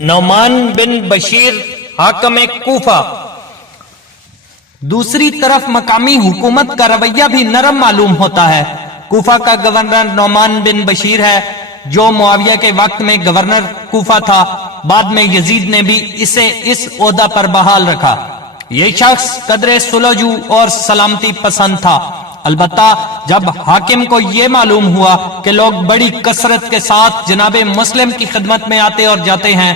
نعمان بن بشیر حاکم کوفہ۔ دوسری طرف مقامی حکومت کا رویہ بھی نرم معلوم ہوتا ہے۔ کوفہ کا گورنر نعمان بن بشیر ہے، جو معاویہ کے وقت میں گورنر کوفہ تھا۔ بعد میں یزید نے بھی اسے اس عہدہ پر بحال رکھا۔ یہ شخص قدر سلوجو اور سلامتی پسند تھا۔ البتہ جب حاکم کو یہ معلوم ہوا کہ لوگ بڑی کثرت کے ساتھ جناب مسلم کی خدمت میں آتے اور جاتے ہیں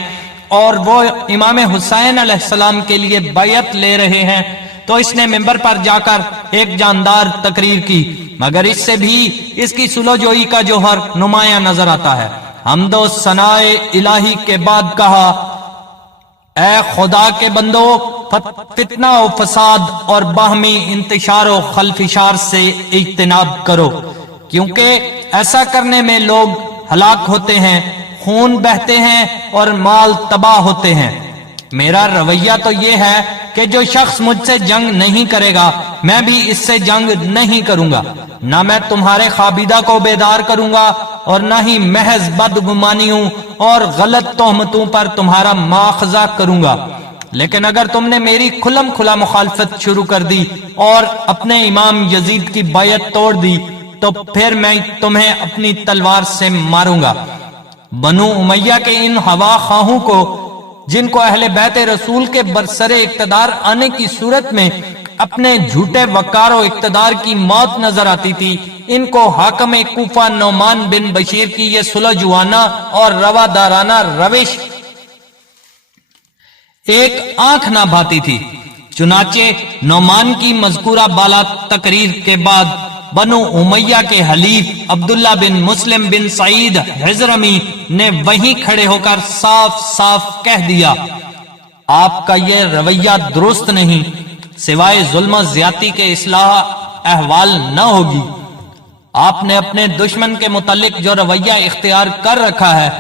اور وہ امام حسین علیہ السلام کے لیے بیعت لے رہے ہیں، تو اس نے منبر پر جا کر ایک جاندار تقریر کی، مگر اس سے بھی اس کی سلو جوئی کا جوہر نمایاں نظر آتا ہے۔ حمد و ثناء الہی کے بعد کہا، اے خدا کے بندو، فتنہ و فساد اور باہمی انتشار و خلفشار سے اجتناب کرو، کیونکہ ایسا کرنے میں لوگ ہلاک ہوتے ہیں، خون بہتے ہیں اور مال تباہ ہوتے ہیں۔ میرا رویہ تو یہ ہے کہ جو شخص مجھ سے جنگ نہیں کرے گا، میں بھی اس سے جنگ نہیں کروں گا۔ نہ میں تمہارے خوابیدہ کو بیدار کروں گا اور نہ ہی محض بدگمانیوں اور غلط تہمتوں پر تمہارا مواخذہ کروں گا۔ لیکن اگر تم نے میری کھلم کھلا مخالفت شروع کر دی اور اپنے امام یزید کی بیعت توڑ دی، تو پھر میں تمہیں اپنی تلوار سے ماروں گا۔ بنو امیہ کے ان ہوا خواہوں کو، جن کو اہل بیت رسول کے برسر اقتدار آنے کی صورت میں اپنے جھوٹے وقار و اقتدار کی موت نظر آتی تھی، ان کو حاکم کوفہ نعمان بن بشیر کی یہ سلجھوانہ اور روادارانہ روش ایک آنکھ نہ بھاتی تھی۔ چنانچہ نعمان کی مذکورہ بالا تقریر کے بعد بنو امیہ کے حلیف عبداللہ بن مسلم بن سعید حضرمی نے وہیں کھڑے ہو کر صاف صاف کہہ دیا، آپ کا یہ رویہ درست نہیں، سوائے ظلم و زیادتی کے اصلاح احوال نہ ہوگی۔ آپ نے اپنے دشمن کے متعلق جو رویہ اختیار کر رکھا ہے،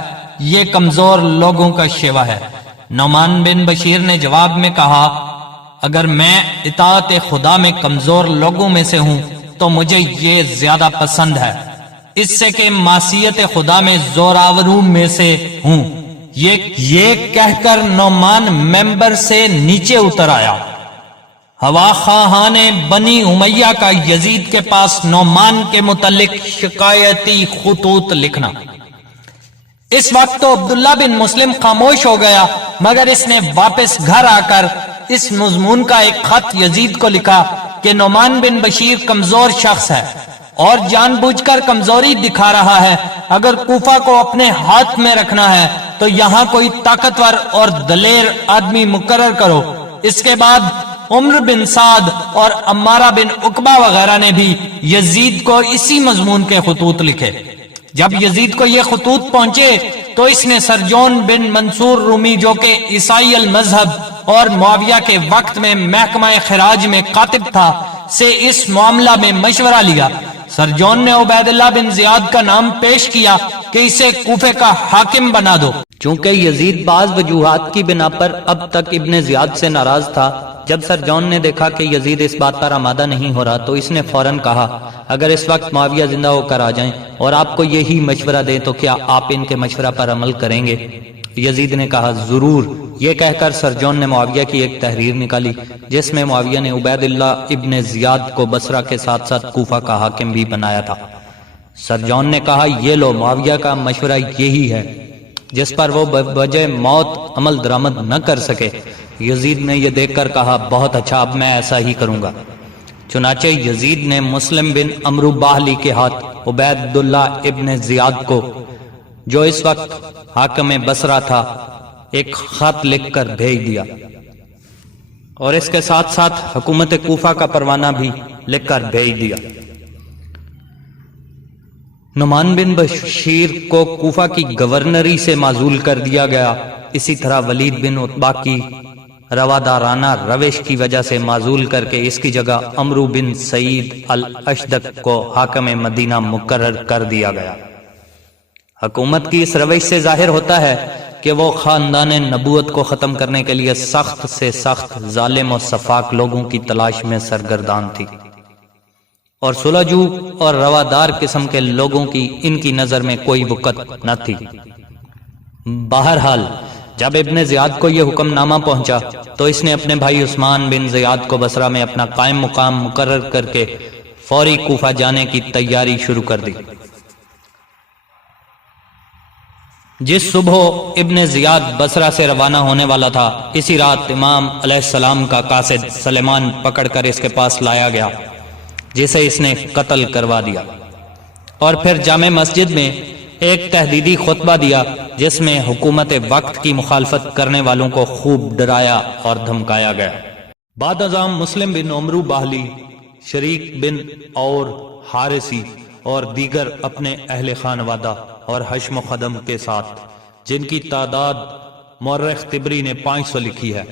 یہ کمزور لوگوں کا شیوا ہے۔ نعمان بن بشیر نے جواب میں کہا، اگر میں اطاعت خدا میں کمزور لوگوں میں سے ہوں تو مجھے یہ زیادہ پسند ہے، اس سے کہ معصیت خدا میں زوراوروں میں سے ہوں۔ یہ کہہ کر نعمان ممبر سے نیچے اتر آیا۔ ہوا خواہان بنی امیہ کا یزید کے پاس نعمان کے متعلق شکایتی خطوط لکھنا۔ اس وقت تو عبداللہ بن مسلم خاموش ہو گیا، مگر اس نے واپس گھر آ کر اس مضمون کا ایک خط یزید کو لکھا کہ نعمان بن بشیر کمزور شخص ہے اور جان بوجھ کر کمزوری دکھا رہا ہے۔ اگر کوفہ کو اپنے ہاتھ میں رکھنا ہے تو یہاں کوئی طاقتور اور دلیر آدمی مقرر کرو۔ اس کے بعد عمر بن سعد اور عمارہ بن عقبہ وغیرہ نے بھی یزید کو اسی مضمون کے خطوط لکھے۔ جب یزید کو یہ خطوط پہنچے تو اس نے سرجون بن منصور رومی، جو کہ عیسائی المذہب اور معاویہ کے وقت میں محکمہ خراج میں کاتب تھا، سے اس معاملہ میں مشورہ لیا۔ سرجون نے عبید اللہ بن زیاد کا نام پیش کیا کہ اسے کوفے کا حاکم بنا دو۔ چونکہ یزید بعض وجوہات کی بنا پر اب تک ابن زیاد سے ناراض تھا، جب سرجون نے دیکھا کہ یزید اس بات پر آمادہ نہیں ہو رہا تو اس نے فوراً کہا، اگر اس وقت معاویہ زندہ ہو کر آ جائیں اور آپ کو یہی مشورہ دیں تو کیا آپ ان کے مشورہ پر عمل کریں گے؟ یزید نے کہا، ضرور۔ یہ کہہ کر سرجون نے معاویہ کی ایک تحریر نکالی جس میں معاویہ نے عبید اللہ ابن زیاد کو بصرہ کے ساتھ ساتھ کوفہ کا حاکم بھی بنایا تھا۔ سرجون نے کہا، یہ لو، معاویہ کا مشورہ یہی ہے جس پر وہ بوجہ موت عمل درآمد نہ کر سکے۔ یزید نے یہ دیکھ کر کہا، بہت اچھا، اب میں ایسا ہی کروں گا۔ چنانچہ یزید نے مسلم بن عمرو باہلی کے ہاتھ عبید اللہ ابن زیاد کو، جو اس وقت حاکم بصرہ تھا، ایک خط لکھ کر بھیج دیا اور اس کے ساتھ ساتھ حکومت کوفہ کا پروانہ بھی لکھ کر بھیج دیا۔ نعمان بن بشیر کو کوفہ کی گورنری سے معزول کر دیا گیا۔ اسی طرح ولید بن عتبہ کی روادارانہ روش کی وجہ سے معزول کر کے اس کی جگہ عمرو بن سعید الاشدق کو حاکم مدینہ مقرر کر دیا گیا۔ حکومت کی اس روش سے ظاہر ہوتا ہے کہ وہ خاندان نبوت کو ختم کرنے کے لیے سخت سے سخت ظالم و سفاک لوگوں کی تلاش میں سرگردان تھی، اور سلجھو اور روادار قسم کے لوگوں کی ان کی نظر میں کوئی وقت نہ تھی۔ بہرحال جب ابن زیاد کو یہ حکم نامہ پہنچا تو اس نے اپنے بھائی عثمان بن زیاد کو بصرہ میں اپنا قائم مقام مقرر کر کے فوری کوفہ جانے کی تیاری شروع کر دی۔ جس صبح ابن زیاد بصرہ سے روانہ ہونے والا تھا، اسی رات امام علیہ السلام کا قاصد سلیمان پکڑ کر اس کے پاس لایا گیا، جسے اس نے قتل کروا دیا، اور پھر جامع مسجد میں ایک تہدیدی خطبہ دیا جس میں حکومت وقت کی مخالفت کرنے والوں کو خوب ڈرایا اور دھمکایا گیا۔ بعد ازاں مسلم بن عمرو باہلی، شریک بن اور حارثی اور دیگر اپنے اہل خانوادہ اور حشم و خدم کے ساتھ، جن کی تعداد مورخ طبری نے 500 لکھی ہے،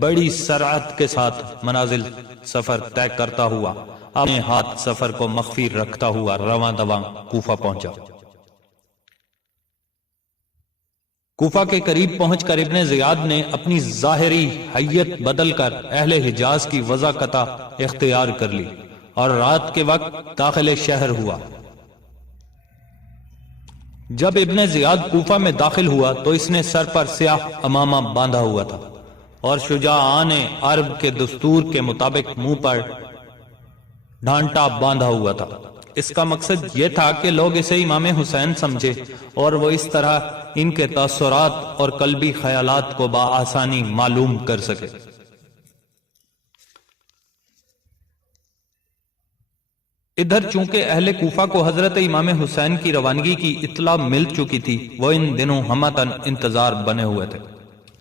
بڑی سرعت کے ساتھ منازل سفر طے کرتا ہوا اپنے ہاتھ سفر کو مخفی رکھتا ہوا رواں دواں کوفہ پہنچا۔ کوفہ کے قریب پہنچ کر ابن زیاد نے اپنی ظاہری حیت بدل کر اہل حجاز کی وضاحت اختیار کر لی اور رات کے وقت داخل شہر ہوا۔ جب ابن زیاد کوفہ میں داخل ہوا تو اس نے سر پر سیاہ امامہ باندھا ہوا تھا اور شجاعان عرب کے دستور کے مطابق منہ پر ڈھانٹا باندھا ہوا تھا۔ اس کا مقصد یہ تھا کہ لوگ اسے امام حسین سمجھے اور وہ اس طرح ان کے تاثرات اور قلبی خیالات کو بآسانی معلوم کر سکے۔ ادھر چونکہ اہل کوفہ کو حضرت امام حسین کی روانگی کی اطلاع مل چکی تھی، وہ ان دنوں ہمتاً انتظار بنے ہوئے تھے۔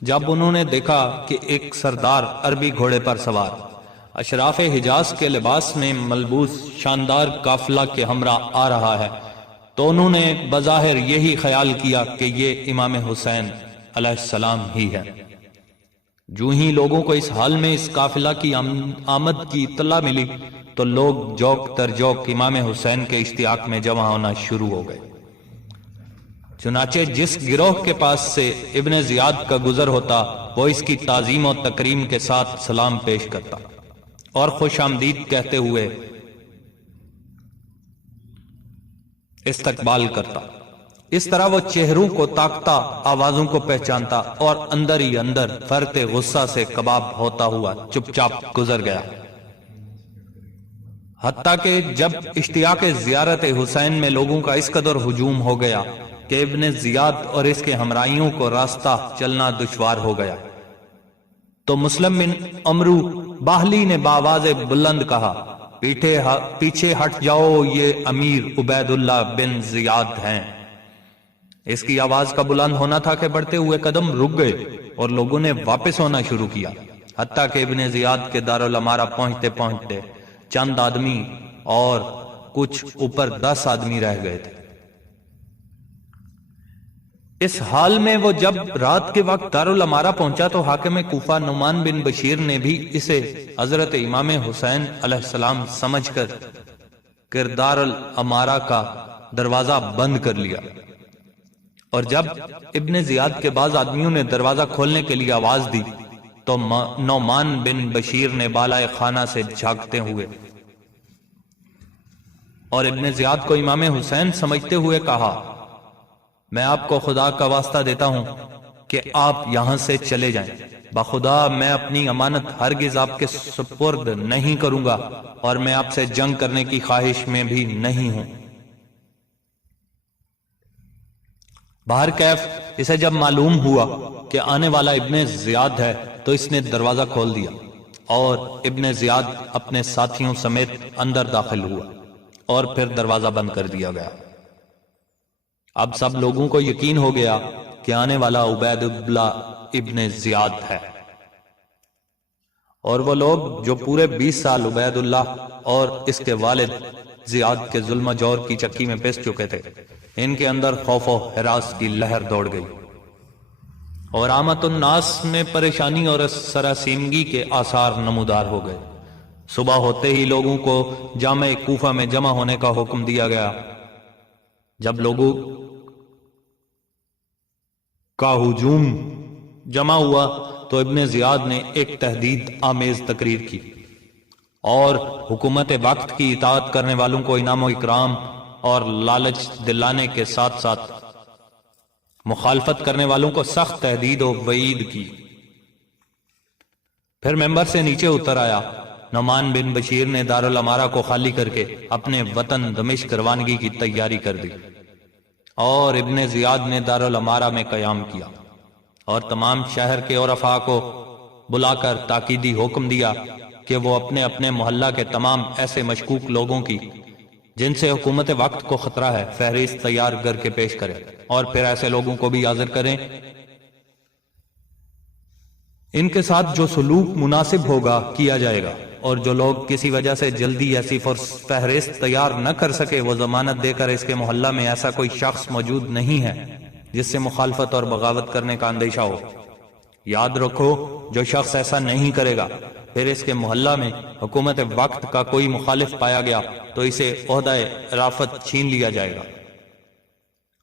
جب انہوں نے دیکھا کہ ایک سردار عربی گھوڑے پر سوار اشراف حجاز کے لباس میں ملبوس شاندار قافلہ کے ہمراہ آ رہا ہے تو انہوں نے بظاہر یہی خیال کیا کہ یہ امام حسین علیہ السلام ہی ہے۔ جو ہی لوگوں کو اس حال میں اس قافلہ کی آمد کی اطلاع ملی تو لوگ جوک تر جوک امام حسین کے اشتیاق میں جمع ہونا شروع ہو گئے۔ چنانچہ جس گروہ کے پاس سے ابن زیاد کا گزر ہوتا وہ اس کی تعظیم و تکریم کے ساتھ سلام پیش کرتا اور خوش آمدید کہتے ہوئے استقبال کرتا۔ اس طرح وہ چہروں کو تاکتا، آوازوں کو پہچانتا اور اندر ہی اندر فرط غصہ سے کباب ہوتا ہوا چپ چاپ گزر گیا، حتیٰ کہ جب اشتیاق زیارت حسین میں لوگوں کا اس قدر ہجوم ہو گیا کہ ابن زیاد اور اس کے ہمراہیوں کو راستہ چلنا دشوار ہو گیا تو مسلم بن عمرو باہلی نے بآواز بلند کہا، پیچھے ہٹ جاؤ، یہ امیر عبید اللہ بن زیاد ہیں۔ اس کی آواز کا بلند ہونا تھا کہ بڑھتے ہوئے قدم رک گئے اور لوگوں نے واپس ہونا شروع کیا، حتیٰ کہ ابن زیاد کے دارالامارہ پہنچتے پہنچتے چند آدمی اور کچھ اوپر 10 آدمی رہ گئے تھے۔ اس حال میں وہ جب رات کے وقت دارالامارہ پہنچا تو حاکم کوفہ نعمان بن بشیر نے بھی اسے حضرت امام حسین علیہ السلام سمجھ کر کردار الامارہ کا دروازہ بند کر لیا، اور جب ابن زیاد کے بعض آدمیوں نے دروازہ کھولنے کے لیے آواز دی تو نعمان بن بشیر نے بالائے خانہ سے جھانکتے ہوئے اور ابن زیاد کو امام حسین سمجھتے ہوئے کہا، میں آپ کو خدا کا واسطہ دیتا ہوں کہ آپ یہاں سے چلے جائیں، بخدا میں اپنی امانت ہرگز آپ کے سپرد نہیں کروں گا اور میں آپ سے جنگ کرنے کی خواہش میں بھی نہیں ہوں۔ بہر کیف اسے جب معلوم ہوا کہ آنے والا ابن زیاد ہے تو اس نے دروازہ کھول دیا اور ابن زیاد اپنے ساتھیوں سمیت اندر داخل ہوا اور پھر دروازہ بند کر دیا گیا۔ اب سب لوگوں کو یقین ہو گیا کہ آنے والا عبید اللہ ابن زیاد ہے، اور وہ لوگ جو پورے 20 سال عبید اللہ اور اس کے والد زیاد کے ظلم و جور کی چکی میں پس چکے تھے، ان کے اندر خوف و ہراس کی لہر دوڑ گئی اور عامت الناس میں پریشانی اور سراسیمگی کے آثار نمودار ہو گئے۔ صبح ہوتے ہی لوگوں کو جامع کوفہ میں جمع ہونے کا حکم دیا گیا۔ جب لوگوں کا ہجوم جمع ہوا تو ابن زیاد نے ایک تہدید آمیز تقریر کی اور حکومت وقت کی اطاعت کرنے والوں کو انعام و اکرام اور لالچ دلانے کے ساتھ ساتھ مخالفت کرنے والوں کو سخت تہدید و وعید کی۔ پھر ممبر سے نیچے اتر آیا۔ نعمان بن بشیر نے دارالامارہ کو خالی کر کے اپنے وطن دمشق روانگی کی تیاری کر دی، اور ابن زیاد نے دارالامارہ میں قیام کیا اور تمام شہر کے عرفاء کو بلا کر تاکیدی حکم دیا کہ وہ اپنے اپنے محلہ کے تمام ایسے مشکوک لوگوں کی جن سے حکومت وقت کو خطرہ ہے فہرست تیار کر کے پیش کریں، اور پھر ایسے لوگوں کو بھی حاضر کریں ان کے ساتھ جو سلوک مناسب ہوگا کیا جائے گا، اور جو لوگ کسی وجہ سے جلدی ایسی فہرست تیار نہ کر سکے وہ ضمانت دے کر اس کے محلہ میں ایسا کوئی شخص موجود نہیں ہے جس سے مخالفت اور بغاوت کرنے کا اندیشہ ہو۔ یاد رکھو، جو شخص ایسا نہیں کرے گا پھر اس کے محلہ میں حکومت وقت کا کوئی مخالف پایا گیا تو اسے عہدہ رافت چھین لیا جائے گا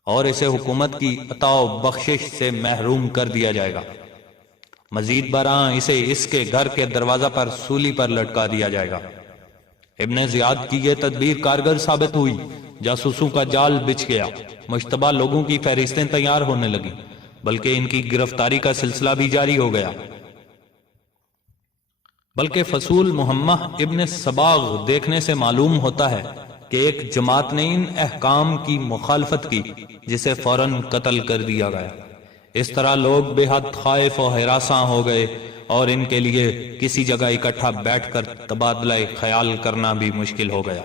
اور اسے حکومت کی عطا و بخشش سے محروم کر دیا جائے گا۔ مزید برآں اسے اس کے گھر کے دروازہ پر سولی پر لٹکا دیا جائے گا۔ ابن زیاد کی یہ تدبیر کارگر ثابت ہوئی۔ جاسوسوں کا جال بچھ گیا، مشتبہ لوگوں کی فہرستیں تیار ہونے لگی، بلکہ ان کی گرفتاری کا سلسلہ بھی جاری ہو گیا۔ بلکہ فصول محمد ابن صباغ دیکھنے سے معلوم ہوتا ہے کہ ایک جماعت نے ان احکام کی مخالفت کی جسے فوراً قتل کر دیا گیا۔ اس طرح لوگ بے حد خائف و ہراساں ہو گئے اور ان کے لیے کسی جگہ اکٹھا بیٹھ کر تبادلہ خیال کرنا بھی مشکل ہو گیا۔